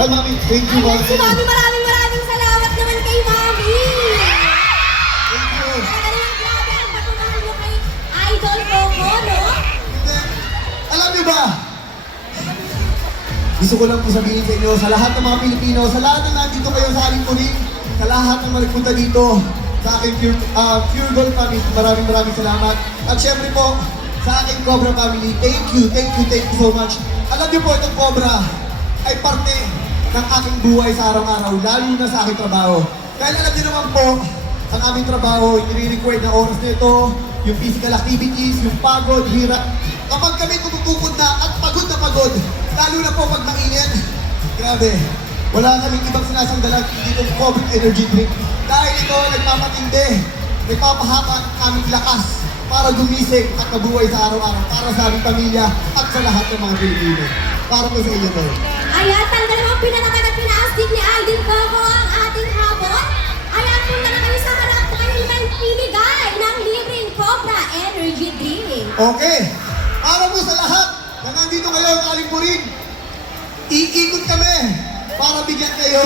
Ay, Mami, thank you, Ayan, Mami. si Mami, maraming salamat naman kay Mami. Thank you. Talaga naman grabe ang pagmamahal niyo kay Idol Coco, no? Then, alam niyo ba? Gusto ko lang po sabihin sa inyo, sa lahat ng mga Pilipino, sa lahat ng nandito kayo sa aling puling, sa lahat ng nagpunta dito, sa aking Pure Gold family, maraming salamat. At syempre po, sa aking Cobra family, thank you so much. Alam niyo po, itong Cobra ay parte ng aking buhay sa araw-araw, lalo na sa aking trabaho. Dahil alam niyo naman po, ang aming trabaho, yung nire-required na oras nito, yung physical activities, yung pagod, hirap. Kapag kami tumutukod na at pagod na pagod, lalo na po pag mainit, grabe, wala kaming ibang sinasanggalan dito ng COVID energy drink. Dahil ito nagpapatindi, nagpapahaba ang aming lakas para gumising at mabuhay sa araw-araw, para sa aming pamilya at sa lahat ng mga Pilipino. Para po sa inyo to. Ayan, talaga namang pinanatag at pinaastig ni Idol Coco ang ating hapon. Ayan, punta na kayo sa harap na kanyang magbibigay ng libreng Cobra Energy Drink. Okay, para po sa lahat na nandito ngayon sa Aling iikot kami para bigyan kayo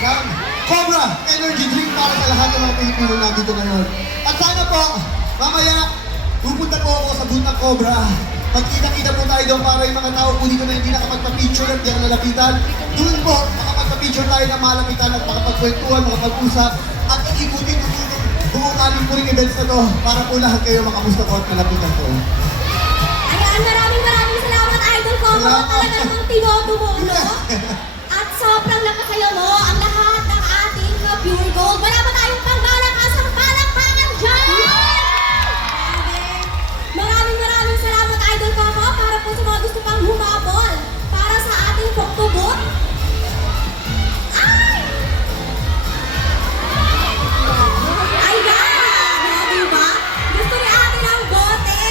ng Cobra Energy Drink para sa lahat ng mga Pilipino nandito ngayon. At sana po, mamaya, pupunta po ako sa booth ng Cobra. Magkita-kita po tayo doon para yung mga tao po dito na hindi nakapagpa-picture at hindi ako nalapitan. Doon po, makapagpa-picture tayo na malapitan at makapagkwentuhan, makapag-usap at ikutin po buong aling puring events na to para po lahat kayo makamusta ko at malapitan ko. Ayan, maraming salamat, Idol Coco. Salamat. Talaga namang tinodo mo, no? At sobrang nakakayo mo ang lahat ng ating Pure Gold. Wala ba tayong pangbalakasang palakpakan dyan? Maraming salamat, Idol Coco, para po sa mga gusto pang humabol para sa ating Pokeball. Ay! Ayan! Diba? Gusto ni ate ng bote.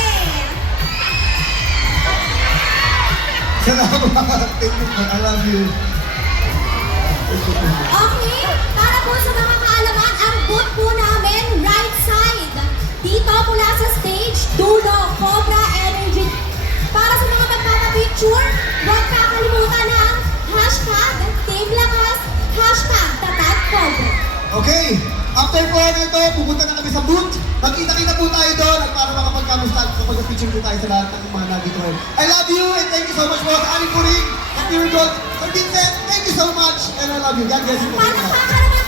Salamat. Thank you. I love you. Okay, para po sa mga kaalaman, ang booth po namin, right side. Dito mula sa stage, dulo, Cobra Energy. Para sa mga magpapapicture, huwag kakalimutan ng hashtag Team Lakas, hashtag Tatag Cobra. Okay, after po nito, pupunta na kami sa booth. Magkita-kita po tayo doon at para makapagkamusta at kapag-picture po tayo sa lahat ng mga nandito ngayon. I love you and thank you so much po sa Aling Puring, at Pure Gold, Sir Vincent, thank you so much and I love you. God bless you po. Palakpakan naman